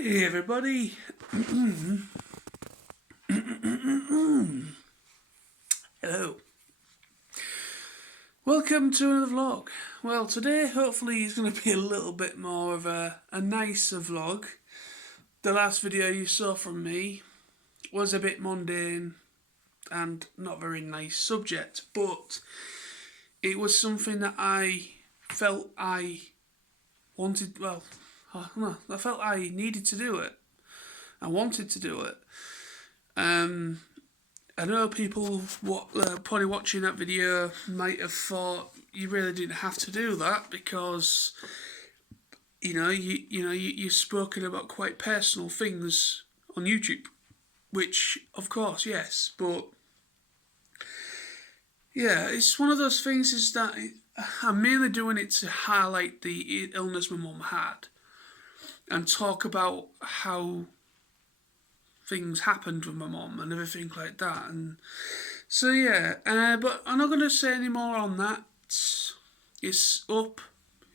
Hey everybody. Hello. Welcome to another vlog. Well, today hopefully is going to be a little bit more of a nicer vlog. The last video you saw from me was a bit mundane and not very nice subject, but it was something that I felt I wanted, well, I felt I needed to do it. I wanted to do it. I know people probably watching that video might have thought you really didn't have to do that because you've spoken about quite personal things on YouTube, which of course yes, but yeah, it's one of those things is that I'm mainly doing it to highlight the illness my mum had and talk about how things happened with my mum and everything like that. And so yeah, but I'm not going to say any more on that. It's up,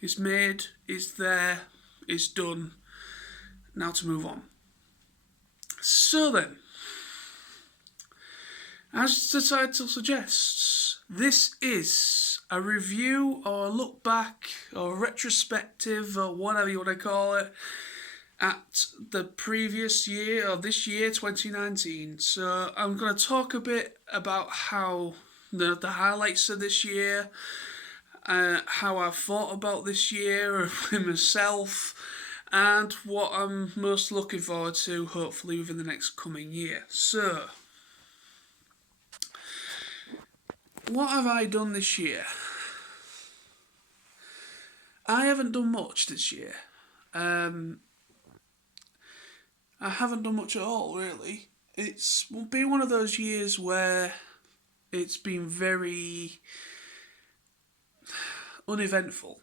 it's made, it's there, it's done. Now to move on. So then, as the title suggests, this is a review or a look back or retrospective or whatever you want to call it at the previous year or this year 2019. So I'm going to talk a bit about how the highlights of this year, how I thought about this year with myself, and what I'm most looking forward to hopefully within the next coming year. So what have I done this year? I haven't done much this year. I haven't done much at all, really. It's been one of those years where it's been very uneventful.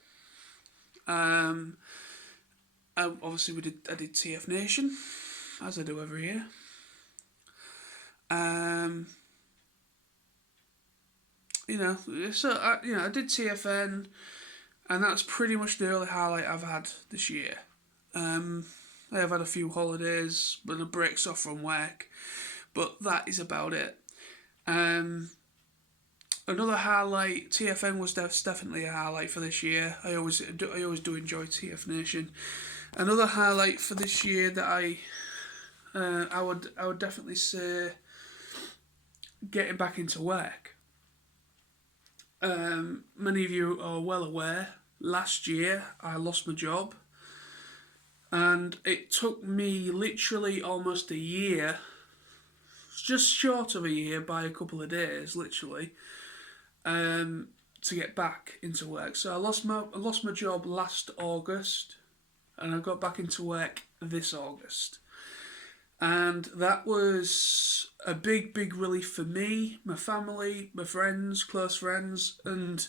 Obviously, I did TF Nation, as I do every year. I did TFN, and that's pretty much the only highlight I've had this year. I have had a few holidays, but a breaks off from work, but that is about it. Another highlight, TFN was definitely a highlight for this year. I always do enjoy TF Nation. Another highlight for this year that I would definitely say getting back into work. Many of you are well aware. Last year I lost my job. And it took me literally almost a year, just short of a year by a couple of days, literally, to get back into work. So I lost my job last August, and I got back into work this August. And that was a big, big relief for me, my family, my friends, close friends, and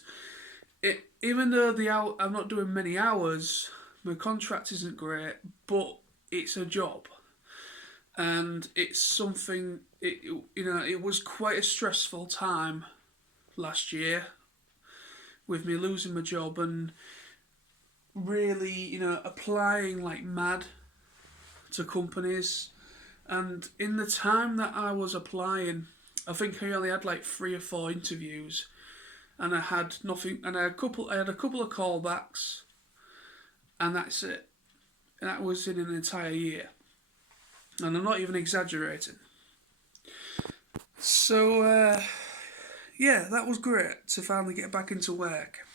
even though I'm not doing many hours, my contract isn't great, but it's a job, and it's something. It was quite a stressful time last year with me losing my job and really, applying like mad to companies. And in the time that I was applying, I think I only had like 3 or 4 interviews, and I had nothing. And I had a couple of callbacks. And that's it. And that was in an entire year. And I'm not even exaggerating. So, yeah, that was great to finally get back into work.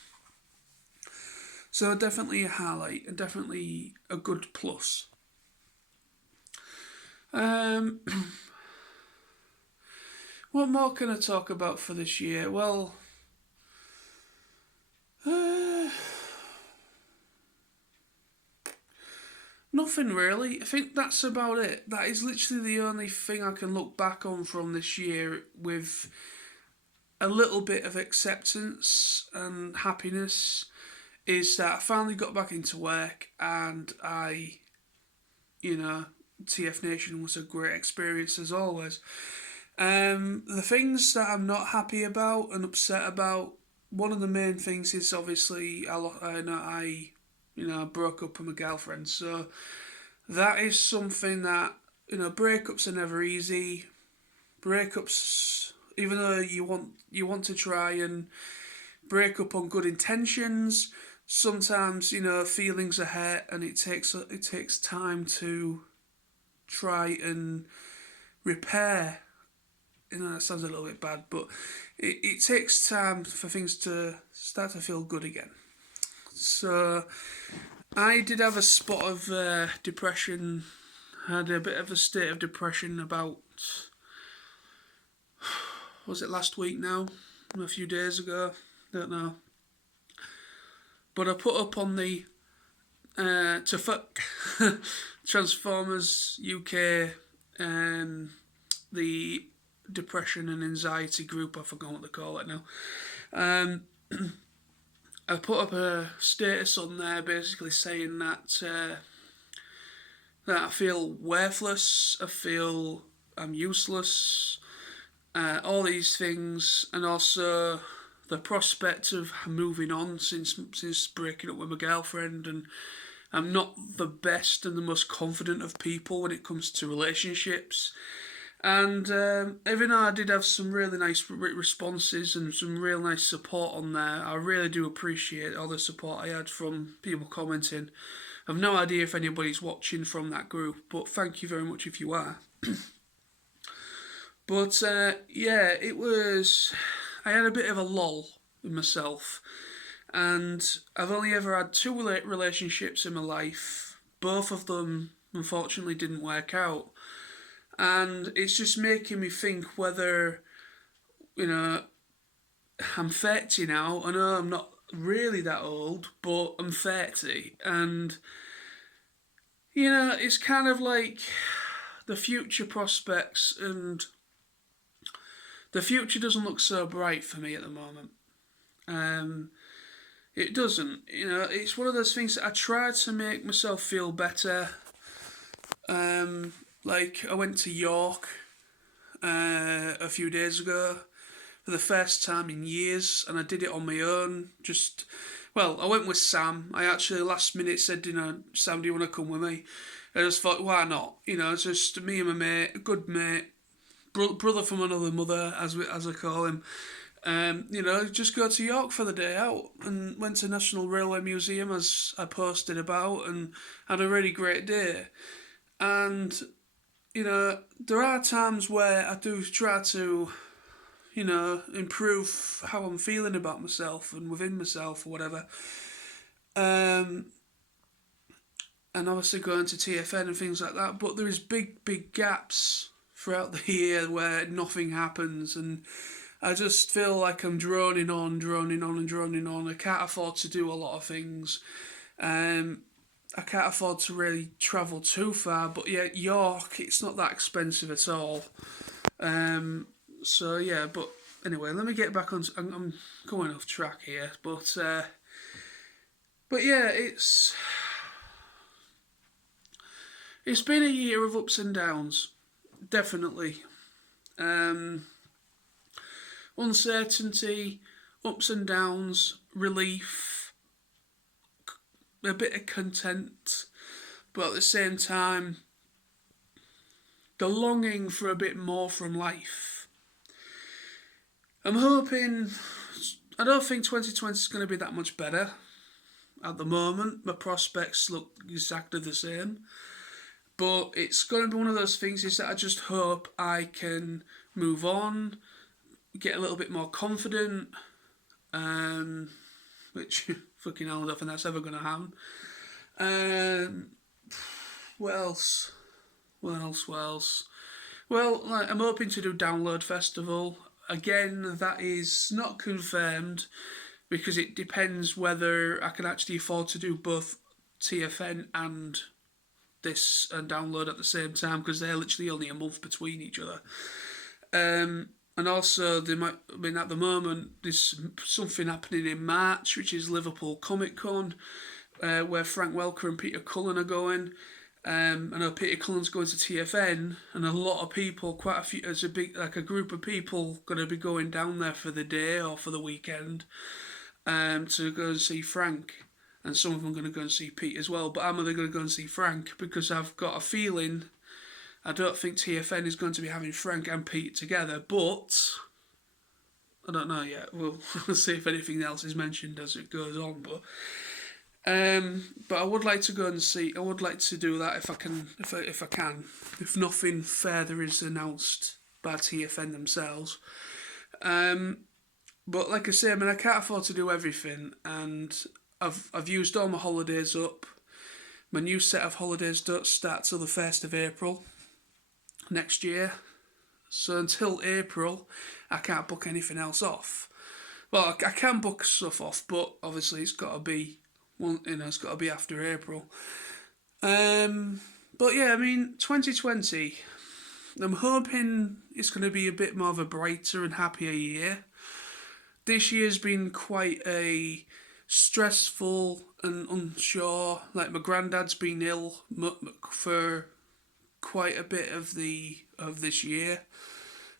So definitely a highlight and definitely a good plus. What more can I talk about for this year? Well, nothing really. I think that's about it. That is literally the only thing I can look back on from this year with a little bit of acceptance and happiness, is that I finally got back into work, and TF Nation was a great experience as always. The things that I'm not happy about and upset about, one of the main things is obviously I broke up with my girlfriend, so that is something that, breakups are never easy. Breakups, even though you want to try and break up on good intentions, sometimes feelings are hurt, and it takes time to try and repair. That sounds a little bit bad, but it takes time for things to start to feel good again. So I did have a spot of depression. Had a bit of a state of depression about, was it last week now? A few days ago? Don't know. But I put up on the to fuck Transformers UK, the depression and anxiety group. I forgot what they call it now. I put up a status on there basically saying that I feel worthless, I feel I'm useless, all these things, and also the prospect of moving on since breaking up with my girlfriend, and I'm not the best and the most confident of people when it comes to relationships. And even though I did have some really nice responses and some real nice support on there, I really do appreciate all the support I had from people commenting. I've no idea if anybody's watching from that group, but thank you very much if you are. But yeah, it was. I had a bit of a lull in myself, and I've only ever had two relationships in my life. Both of them, unfortunately, didn't work out, and it's just making me think whether, you know, I'm 30 now. I know I'm not really that old, but I'm 30, and it's kind of like the future prospects, and the future doesn't look so bright for me at the moment. It doesn't. It's one of those things that I try to make myself feel better. Like I went to York a few days ago for the first time in years, and I did it on my own. I went with Sam. I actually last minute said, Sam, do you want to come with me? I just thought, why not? It's just me and my mate, a good mate, brother from another mother, as I call him. Just go to York for the day out, and went to National Railway Museum as I posted about, and had a really great day. And there are times where I do try to, improve how I'm feeling about myself and within myself or whatever. And obviously going to TFN and things like that. But there is big gaps throughout the year where nothing happens, and I just feel like I'm droning on. I can't afford to do a lot of things. I can't afford to really travel too far, but yeah, York, it's not that expensive at all. So yeah, but anyway, let me get back on. I'm going off track here, but yeah, it's been a year of ups and downs, definitely. Uncertainty, ups and downs, relief, a bit of content, but at the same time, the longing for a bit more from life. I'm hoping. I don't think 2020 is going to be that much better. At the moment, my prospects look exactly the same. But it's going to be one of those things is that I just hope I can move on, get a little bit more confident, which fucking hell, I don't think that's ever going to happen. What else? Well, I'm hoping to do Download Festival. Again, that is not confirmed because it depends whether I can actually afford to do both TFN and this and Download at the same time, because they're literally only a month between each other. And also, at the moment, there's something happening in March, which is Liverpool Comic Con, where Frank Welker and Peter Cullen are going. I know Peter Cullen's going to TFN, and a lot of people, there's a group of people going to be going down there for the day or for the weekend, to go and see Frank. and some of them are going to go and see Pete as well. But I'm either going to go and see Frank because I've got a feeling I don't think TFN is going to be having Frank and Pete together, but I don't know yet. We'll see if anything else is mentioned as it goes on. But I would like to go and see. I would like to do that if I can. If I can. If nothing further is announced by TFN themselves. But like I say, I can't afford to do everything, and I've used all my holidays up. My new set of holidays don't start till the 1st of April next year. So until April, I can't book anything else off. Well, I can book stuff off, but obviously it's got to be it's got to be after April. But yeah, 2020. I'm hoping it's going to be a bit more of a brighter and happier year. This year's been quite a stressful and unsure. Like my granddad's been ill for quite a bit of this year,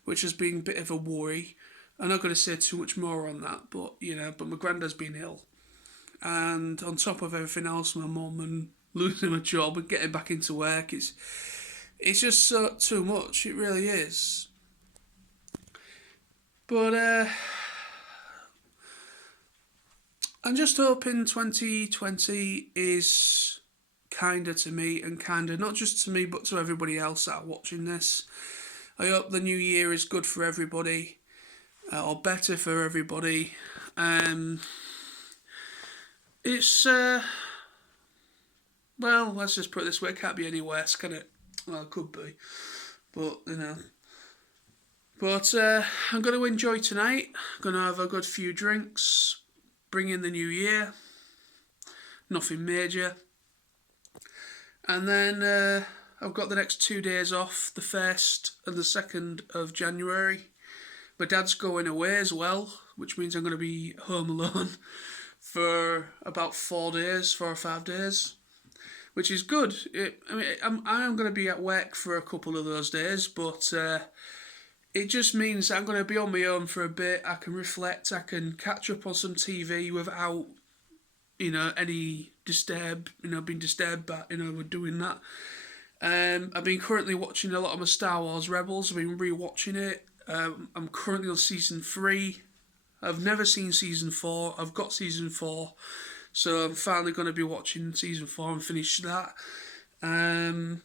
which has been a bit of a worry. I'm not going to say too much more on that, but my granddad's been ill, and on top of everything else, my mum and losing my job and getting back into work, it's just too much. It really is. But I'm just hoping 2020 is kinder to me and kinder, not just to me, but to everybody else that are watching this. I hope the new year is good for everybody, or better for everybody. It's, well, let's just put it this way, it can't be any worse, can it? Well, it could be, but, But I'm going to enjoy tonight. I'm going to have a good few drinks, bring in the new year, nothing major. And then I've got the next 2 days off, the 1st and the 2nd of January. My dad's going away as well, which means I'm going to be home alone for about 4 or 5 days, which is good. I'm going to be at work for a couple of those days, but it just means I'm going to be on my own for a bit. I can reflect, I can catch up on some TV without, any being disturbed by, we're doing that. I've been currently watching a lot of my Star Wars Rebels. I've been re-watching it. I'm currently on season 3. I've never seen season 4. I've got season 4. So I'm finally going to be watching season 4 and finish that. And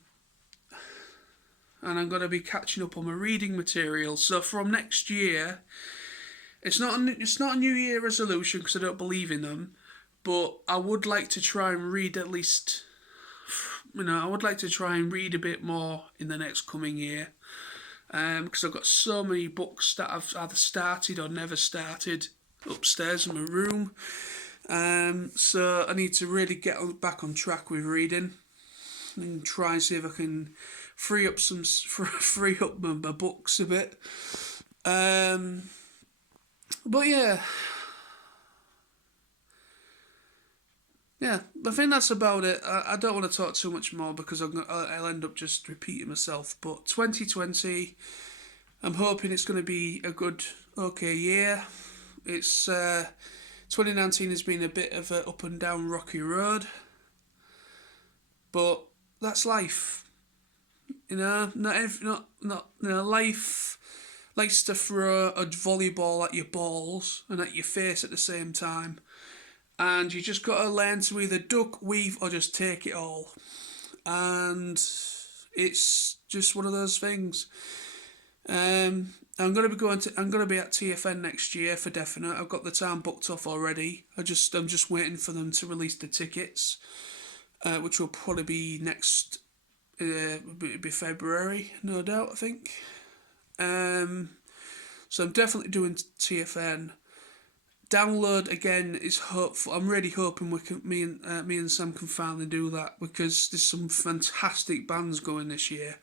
I'm going to be catching up on my reading material. So from next year, it's not a New Year resolution because I don't believe in them, but I would like to try and read at least, I would like to try and read a bit more in the next coming year. Because I've got so many books that I've either started or never started upstairs in my room. So I need to really get back on track with reading and try and see if I can free up my books a bit. But yeah, I think that's about it. I don't want to talk too much more because I'll end up just repeating myself. But 2020, I'm hoping it's going to be a good, okay year. It's 2019 has been a bit of an up and down rocky road, but that's life. Life likes to throw a volleyball at your balls and at your face at the same time. And you just got to learn to either duck, weave, or just take it all. And it's just one of those things. I'm going to be at TFN next year for definite. I've got the time booked off already. I'm just waiting for them to release the tickets, which will probably be next. Be February, no doubt. I think. So I'm definitely doing TFN. Download again is hopeful. I'm really hoping me and Sam can finally do that because there's some fantastic bands going this year,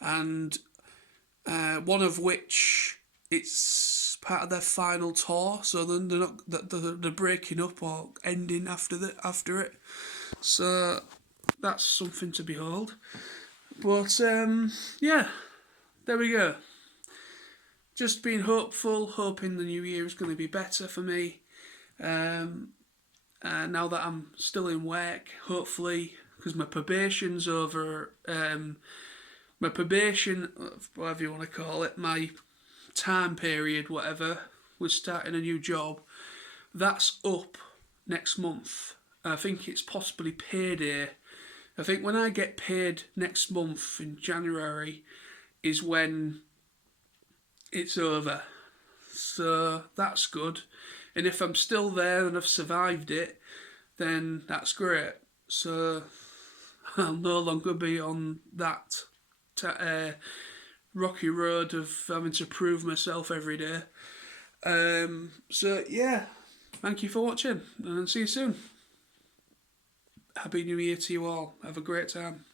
and one of which it's part of their final tour. So then they're breaking up or ending after it. So that's something to behold. But yeah, there we go. Just being hopeful, hoping the new year is going to be better for me. And now that I'm still in work, hopefully, because my probation's over. My probation, whatever you want to call it, my time period, whatever, was starting a new job. That's up next month. I think it's possibly payday. I think when I get paid next month in January is when it's over. So that's good. And if I'm still there and I've survived it, then that's great. So I'll no longer be on that rocky road of having to prove myself every day. So yeah, thank you for watching and see you soon. Happy New Year to you all. Have a great time.